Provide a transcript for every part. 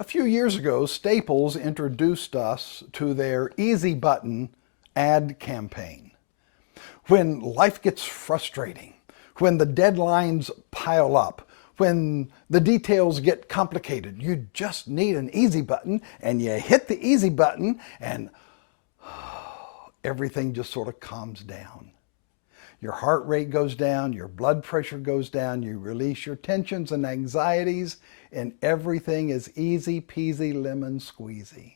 A few years ago, Staples introduced us to their Easy Button ad campaign. When life gets frustrating, when the deadlines pile up, when the details get complicated, you just need an easy button, and you hit the easy button and everything just sort of calms down. Your heart rate goes down, your blood pressure goes down, you release your tensions and anxieties, and everything is easy peasy lemon squeezy.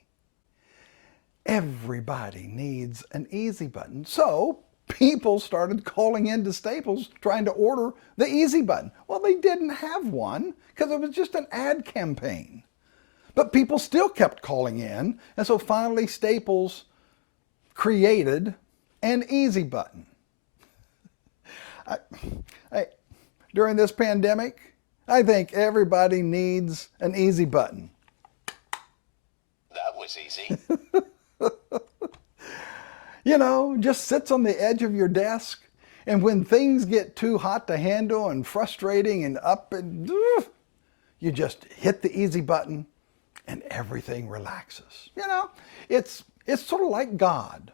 Everybody needs an easy button. So people started calling into Staples trying to order the easy button. Well, they didn't have one because it was just an ad campaign. But people still kept calling in, and so finally Staples created an easy button. During this pandemic, I think everybody needs an easy button. That was easy. You know, just sits on the edge of your desk, and when things get too hot to handle and frustrating and up, and you just hit the easy button and everything relaxes. You know, it's sort of like God.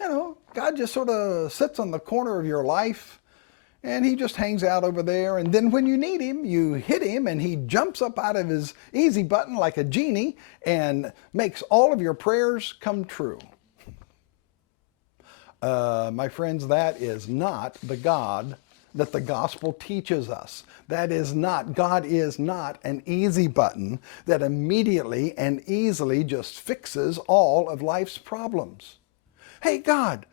You know, God just sort of sits on the corner of your life, and he just hangs out over there, and then when you need him, you hit him, and he jumps up out of his easy button like a genie and makes all of your prayers come true. My friends, that is not the God that the gospel teaches us. That is not, God is not an easy button that immediately and easily just fixes all of life's problems. Hey, God,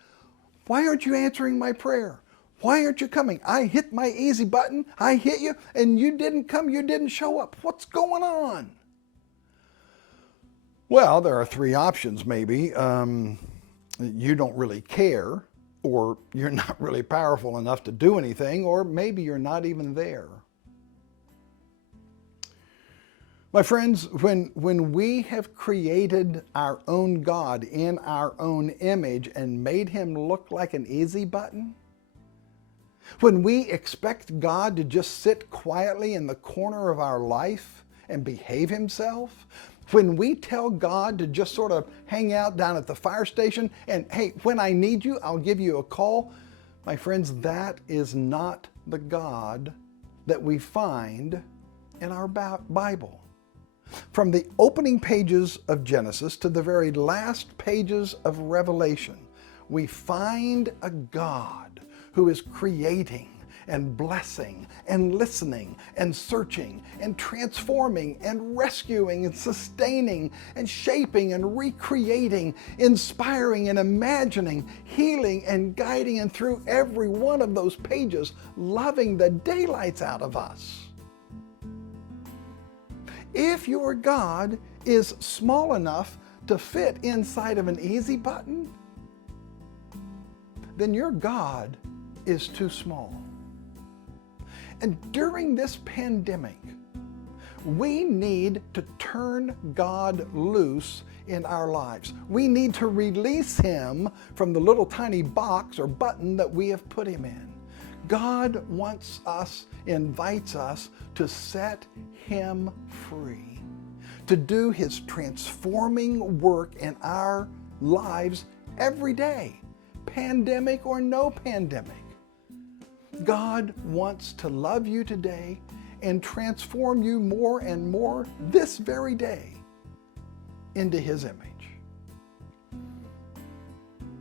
why aren't you answering my prayer? Why aren't you coming? I hit my easy button, I hit you, and you didn't come, you didn't show up. What's going on? Well, there are three options maybe. You don't really care, or you're not really powerful enough to do anything, or maybe you're not even there. My friends, when we have created our own God in our own image and made him look like an easy button, when we expect God to just sit quietly in the corner of our life and behave himself, when we tell God to just sort of hang out down at the fire station and, hey, when I need you, I'll give you a call, my friends, that is not the God that we find in our Bible. From the opening pages of Genesis to the very last pages of Revelation, we find a God who is creating and blessing and listening and searching and transforming and rescuing and sustaining and shaping and recreating, inspiring and imagining, healing and guiding, and through every one of those pages, loving the daylights out of us. If your God is small enough to fit inside of an easy button, then your God is too small. And during this pandemic, we need to turn God loose in our lives. We need to release him from the little tiny box or button that we have put him in. God wants us, invites us to set him free, to do his transforming work in our lives every day, pandemic or no pandemic. God wants to love you today and transform you more and more this very day into his image.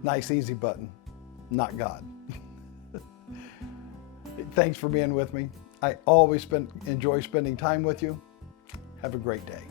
Nice, easy button, not God. Thanks for being with me. I always enjoy spending time with you. Have a great day.